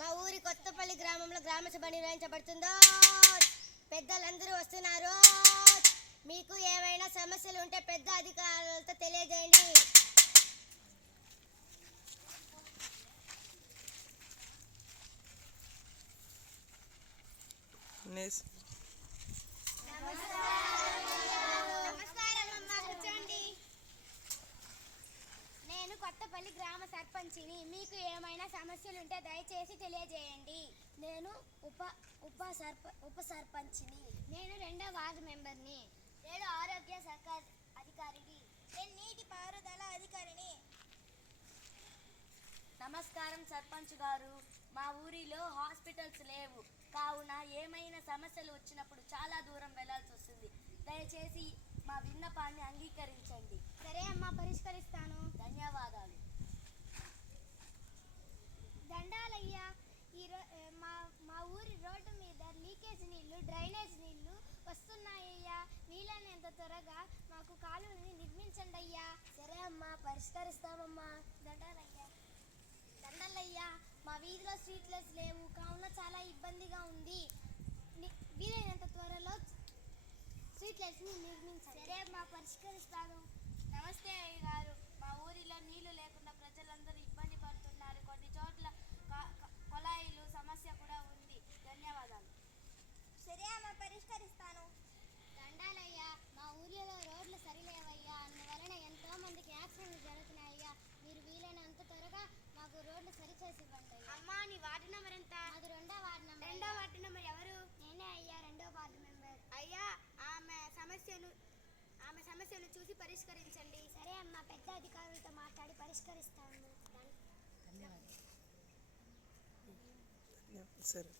మా ఊరి కొత్తపల్లి గ్రామంలో గ్రామ సభ నిర్వహించబడుతుందో. పెద్దలందరూ వస్తున్నారు. మీకు ఏమైనా సమస్యలు ఉంటే పెద్ద అధికారులతో తెలియజేయండి. నేను కొత్తపల్లి గ్రామ సర్పంచిని. మీకు ఏమైనా సమస్యలు ఉంటే దయచేసి తెలియజేయండి. నేను ఉప సర్పంచిని. నేను 2వ వార్డు మెంబర్ని. నేను ఆరోగ్య శాఖ అధికారిని. నేను నీటి పారుదల అధికారిని. నమస్కారం సర్పంచ్ గారు. మా ఊరిలో హాస్పిటల్స్ లేవు, కావున ఏమైనా సమస్యలు వచ్చినప్పుడు చాలా దూరం వెళ్లాల్సి వస్తుంది. దయచేసి మా విన్నపాన్ని అంగీకరించండి. సరే అమ్మా, పరిష్కరిస్తాను. ధన్యవాదాలు. దండాలయ్యా. మా ఊరి రోడ్డు మీద లీకేజ్ నీళ్లు, డ్రైనేజ్ నీళ్లు వస్తున్నాయ్యా. వీలైనంత ఎంత త్వరగా మాకు కాలువని నిర్మించండి అయ్యా. సరే అమ్మా, పరిష్కరిస్తామమ్మా. దండాలయ్యా, మా వీధిలో స్ట్రీట్ లైట్స్ లేవు, కావున చాలా ఇబ్బందిగా ఉంది. వీలైనంత త్వరలో స్ట్రీట్ లైట్స్ ని నిర్మించండి. సరే అమ్మా, పరిష్కరిస్తాను. నమస్తే అయ్య గారు. మా ఊరిలో నీళ్లు లేకుండా ప్రజలందరూ ఇబ్బంది పడుతున్నారు. కొన్ని చోట్ల కొళాయిలు సమస్య కూడా ఉంది. ధన్యవాదాలు. సరే అమ్మా, పరిష్కరిస్తాను. దండాలయ్యా, మా ఊరిలో రోడ్లు సరిలేవయ్యా. అందువలన ఎంతో మందికి యాక్సిడెంట్లు జరుగుతున్నాయ్యా. మీరు వీలైనంత త్వరగా మాకు రోడ్లు సరిచేసి ఇవ్వండి. అమ్మా, నీ వార్డు నెంబర్ ఎంత? మాది 2వ వార్డు నెంబర్. 2వ వార్డు నెంబర్ ఎవరు? నేనే అయ్యా, 2వ వార్డు మెంబర్. అయ్యా, ఆమె సమస్యను చూసి పరిష్కరించండి. సరే అమ్మా, పెద్ద అధికారులతో మాట్లాడి పరిష్కరిస్తాను. సరే.